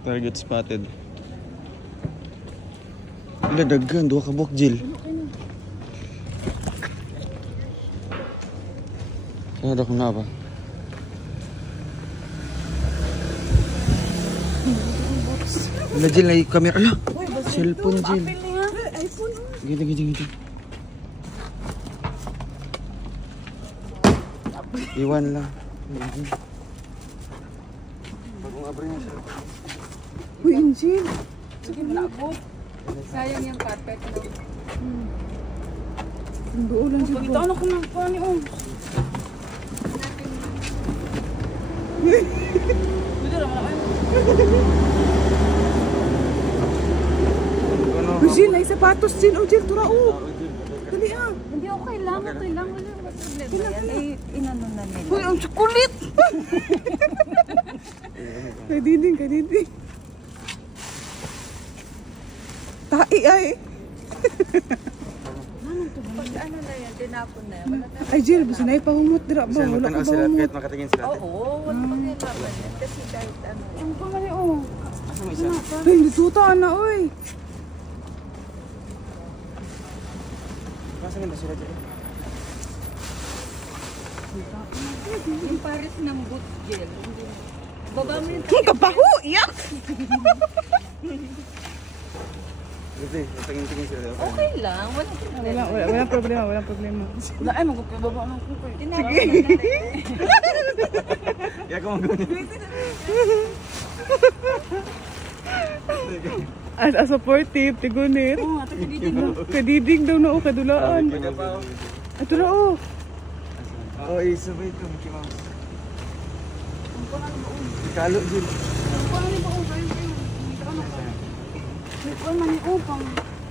Target spotted. Ila daghan, duha ka buok, Jill. Saan na ko na ba? Ala, Jill, ay camera. Ala, cellphone, Jill. Gini, gini, gini. Iwan lang. Bagong abri niya siya. Uy, Angel. Sige, malabot. Sayang yung carpet. Ang doon lang siya. Pagkita na ko ng pani, oh. Buti naman ako. Uy, Jill, ay sapatos, Jill. Oh, Jill, turao. Dali ah. Hindi, okay lang. Okay lang. Wala naman problema yan. Ay, inano na nila. Uy, ang kulit. Kay Diding, kay Diding. Tai ay. Pag ano na yan, tinapon na yan. Wala na. Ay, Jill, basta na ipahumot dira ba? Saan Wala magtanaw ka ba sila humot? kahit makatingin sila? Oo, wala pa nalaman yan. Kasi kahit ano. Ang kamali, oh. Asa mo isa? Ay, lututa na, oy. Nasaan ba sila dyan? Yung pares ng boot gel. Baba mo yung Ang kabaho, iyak. Hindi, tingin-tingin sila. okay lang. Walang problema. Walang problema, walang problema. Wala ay, magpapababa ng kukoy. Tinapon Sige. na rin. Kaya ko mag-gawin. As supportive, tigunit. Oo, ito kagiging lang. Kadiding daw na o, kadulaan. Ito na o. Oo, isabay ito. Mickey Mouse. Kalo, Jill.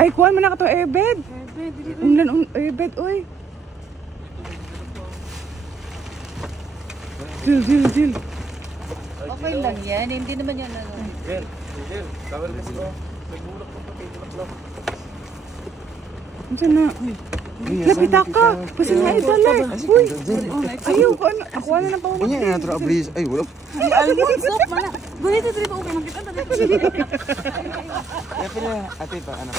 Ay, kuhan mo na ka to, Ebed. Umlan, Ebed, oy. Jill. Okay lang yan. Hindi naman yan ano. Jill, tawal kasi ko. Nagbulok ko pa, bulok lang. Diyan na. Lapita ka. Kasi nga idala. Uy. Ayaw, ako ano na pa mo. Unya na natro abris. Ay, wala. Almond soup, mana. Ganito dito ba okay makita na dito. Ya pala, ate pa anak.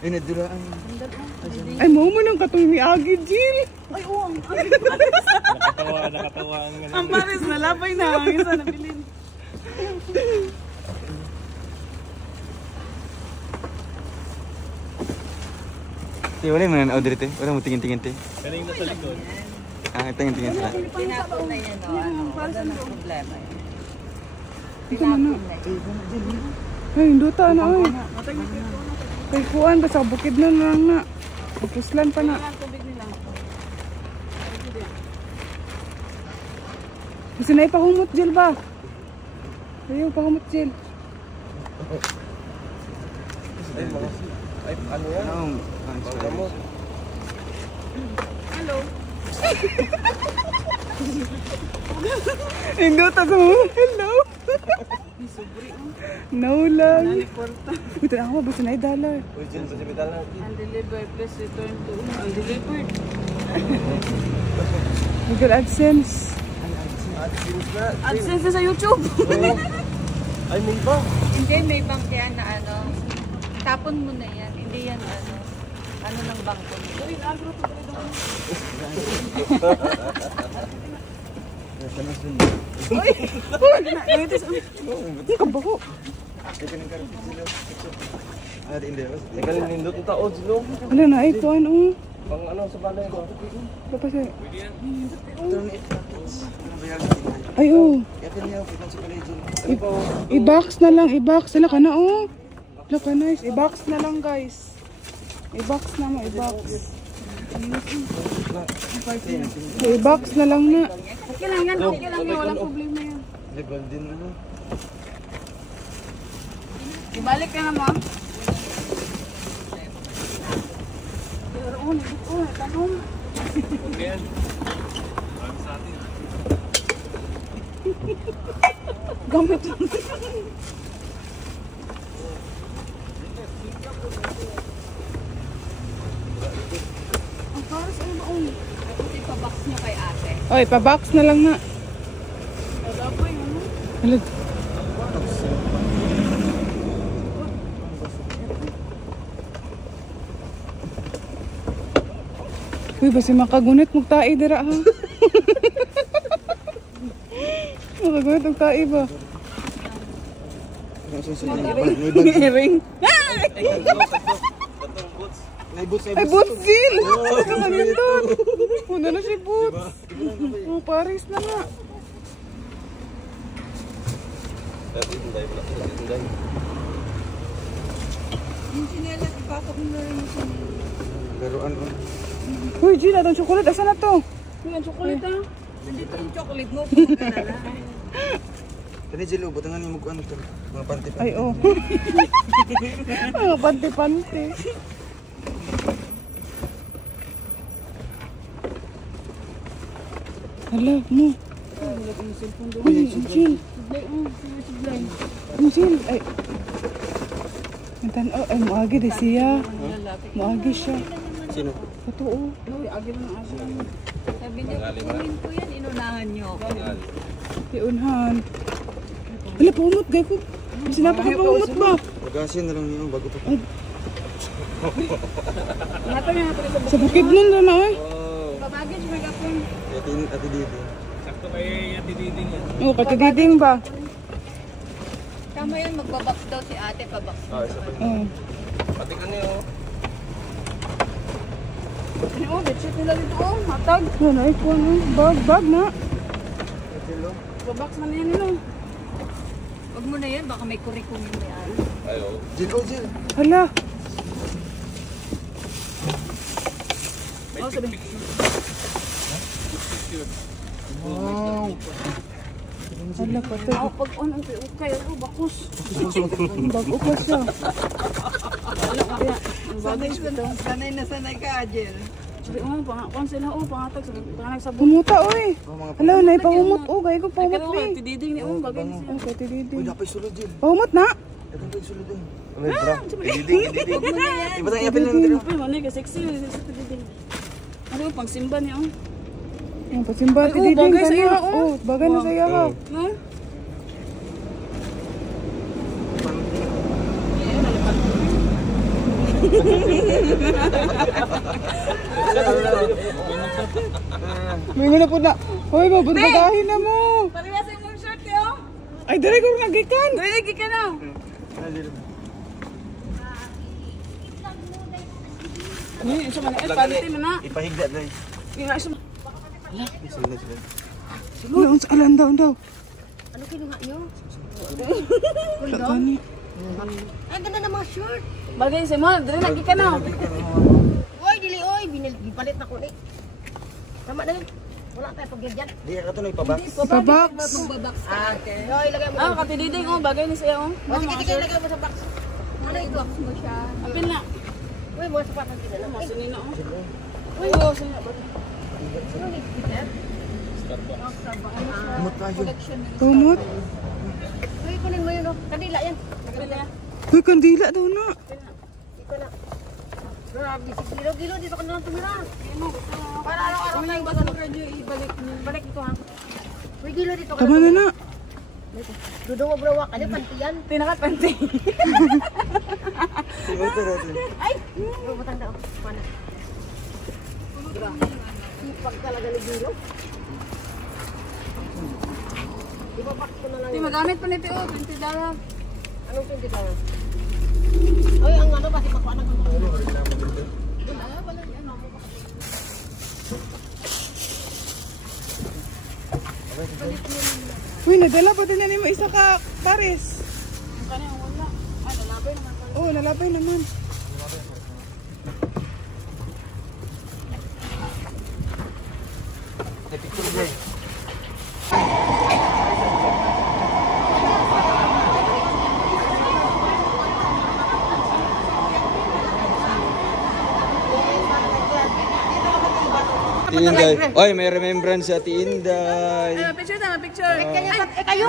Ini dulaan. Ay, mo nang katong miagi, Jill. Ay, oo. Nakatawa ang Ang pares na labay na. Ang isa na bilin. wala mo na order te. Wala mo tingin-tingin te. Kanina sa likod. Tingin-tingin sila. Tinapon na yan, no? Ano, wala na problema yan. Ito na na. Tinapon na. Ay, induta na, oy. Kay kuhan, basta bukid na lang na. Puslan pa na. Gusto na ipahumot, Jill ba? Ayaw, pahumot, Jill. Ay, ano yan? Ano? Hello. Induta sa mo. Hello. No lang. Ito na ako, basta na $1. Undelivered, please return to undelivered. Google AdSense. AdSense na sa YouTube. Ay, may ba? Hindi, may bank yan na ano. Tapon mo na yan. Hindi yan ano. Ano ng bangko nila. Uy, agro to rin ako. Ang kabaho. Ikaw yung nindot ng tao, silo. Ano na, ay kuhan, oh. Pang ano sa balay ko. Tapos ay. Ay, oh. I-box na lang, i-box. Sala ka na, oh. Sala ka na, i-box na lang, guys. I-box na mo, i-box. I-box na lang na. Okay lang yan, okay lang yan. Walang problema yan. Golden ano. Ibalik ka na mo. Pero tanong. Yan. Marami sa atin. Gamit lang. Ang pares ay maong. Ay, puti pa box Oy, pa-box na lang na. Hala. Uy, basi makagunit magtae dira ha. Makagunit magtae ba? Ring. May boots, Ay, boots Jill! Nakaganito. Muna na si boots. Oh, Paris na nga. Yung sinelas, ipasok mo na rin yung sinelas. Laruan ko. Uy, Jill, atong chocolate. Asan na to? Uy, ang chocolate ha. Nandito yung chocolate mo, kung magkalala. Kani Jill, butangan niyo mo ano to. Mga panty pa. Ay, oh. Mga pante-pante. Hala, mo. Uy, Jill. Jill, ay. Tanaw, ay, muagi di siya. Muagi siya. Sino? Totoo. Sabi niya, kukunin ko yan, inunahan niyo ako. Tiunhan. Hala, pumot, gay ko. Sinapa ka pumot ba? Pagasin na lang niyo bago pa. Sa bukid nun na na, eh. Babagay, may gapon. Ati dito. Sakto kay Ate Diding yan. Oo, katididing ba? Tama yun, magbabox daw si ate, pabox. Isa pa. Oo. Pati ka niyo. Ano, bedsheet nila dito, oh. Matag. Yan, ay, kung ano. Bag na. Babox man yan, yun, oh. Huwag mo na yan, baka may kurikumin yan. Ayo. Jill, oh Jill. Hala. Wow. Hala, patay. Pag ano, okay, ano, bakos. Bago pa siya. Sanay na sanay ka, Jill. Sabi, oh, pangakon sila, oh, pangatag. Pangatag sa bumuta, oy. Hala, naipahumot, oh, gaya ko pahumot, eh. Tididing ni bagay niya. Oh, kay tididing. Uy, napay sulod Jill. Pahumot na. Ito pa yung sulod dun. May bra. Diding. Iba tayong yapin lang dito. Ano ka sexy, tididing. Ano yung pangsimba niya, oh. Ang pasimba, tididing. bagay sa iyo, kanya. oh. Oh, bagay na sa iyo, ha. No? May na po na. Hoy, mabunbagahin na mo. Parehas yung mong shirt, eh, Ay, dali ko rin nagikan. Dali, lagi ka na. Ano yun? Isa man na. Panty mo na. Ipahigda dahil. Yung nga isa. Sulod sila. Ano, alam daw, daw. Ano kinuha niyo? Gani. Ay, ganda ng mga shirt. Bagay si mo, dali lagi ka na. Oy, dili, oy. Gipalit na ko ni. Tama na yun. Wala tayo pagyadyan. Di ka ito na ipabox. Pabox. Magbabox ka. Okay. Oy, ilagay mo. Ah, katididing, oh, bagay ni siya, oh. O, sige, ilagay mo sa box. Ano yung box mo siya? Apin na. Uy, mga sapatos din na. Ay, Sinina, oh. uy, Oh, sinina. sino ni Peter? Kumot tayo. Tumot. Uy, kunin mo yun, oh. Kandila yan. Uy, kandila daw na. Ito na. Grabe, si Gilo, dito ka na lang tumira. Para araw-araw na yung basa mo radyo, ibalik niyo. Balik ito, ha. Uy, Gilo, dito ka Tama na na. Dudawa, brawa ka. Ano, panty yan? Tinakapanti. Tingnan ito natin. Ay! Bumutang daw. Mana? Sipag talaga ni Gilo. Ibabox ko na lang. Di magamit pa nito, oh. $20. Anong 20 daw? Ay, ang ano, pati pakuha ng kamay. Uy, nadala pa din na mo isa ka Paris. Ang kanya wala. Ay, nalabay naman. Oo, nalabay naman. Picture Jill. Ate Inday. Oy, may remembrance si Ate Inday. Picture na, picture. Kayo.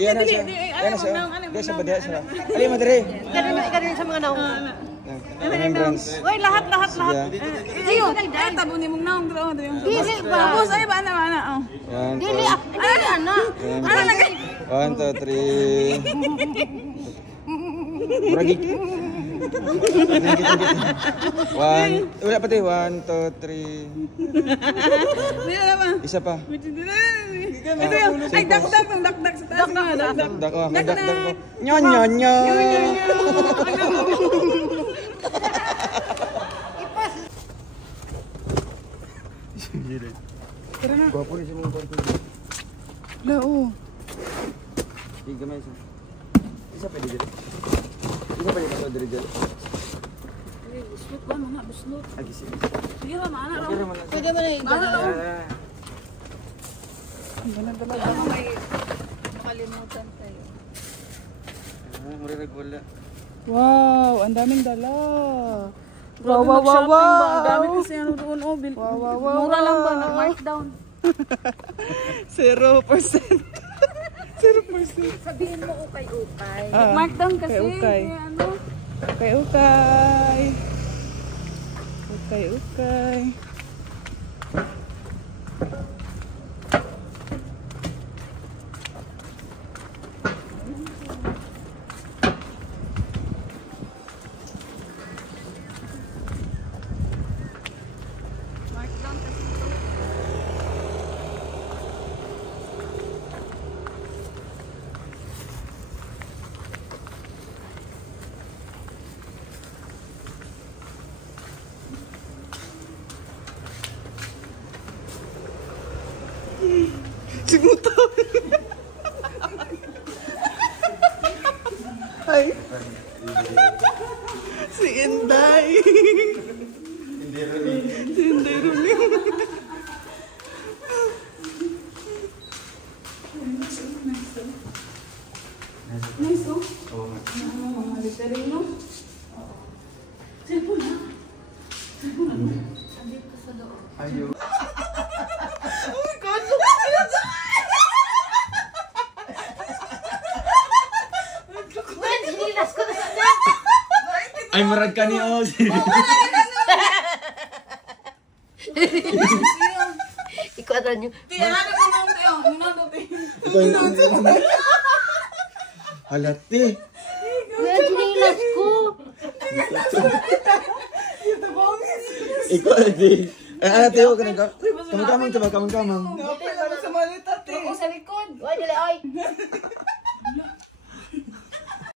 Yan na siya. Yan na siya. Yan sa badaya siya. Ali, madre. Ikaw din sa mga naong. Remembrance. Uy, lahat. Sige. Iyo, tabo ni mong naong dito. Dili ba? Tapos ay ba na. One, two, Dili, ana. Ano lagay? 1, 2, 3. Muragi. One. Wala pati. 1, 2, 3. Dili na ba? Isa pa. Ito yung, ay, dakdak sa taas nga. Dakdak ko. Dakdak ko. Nyo. Tara na. Gwapo rin siya mong kwarto. Lao. Hindi gamay isa. Isa pwede dyan. Isa pwede ka dyan dyan. Busnot ba, mana? Busnot. Agi sige. Sige ba, mana? Okay naman lang. Pwede mo na iba. Ganun talaga. Ano may makalimutan tayo. Murag wala. Wow, ang daming dala. Wow. Ang dami kasi ano doon, oh. Wow. Mura lang ba? Nag-markdown. 0%. 0%. Sabihin mo ukay-ukay. Ah, Markdown kasi. ukay-ukay. Kaya ano? Okay. Markdown kasi ito. Simuto. Ay. Si Inday. Si Inday Rumi. Nice, oh. Oo nga. Mga littering, no? Ayaw. Oh my God! Sinilas ko na sana. Ay, marag ka ni Oz. Ikuadran nyo. Halati. Kuya, sinilas ko. Ikaw, di. Ay, Teo, kamang-kamang ito ba? Kamang-kamang. Ako sa likod. Uy, dili, oy.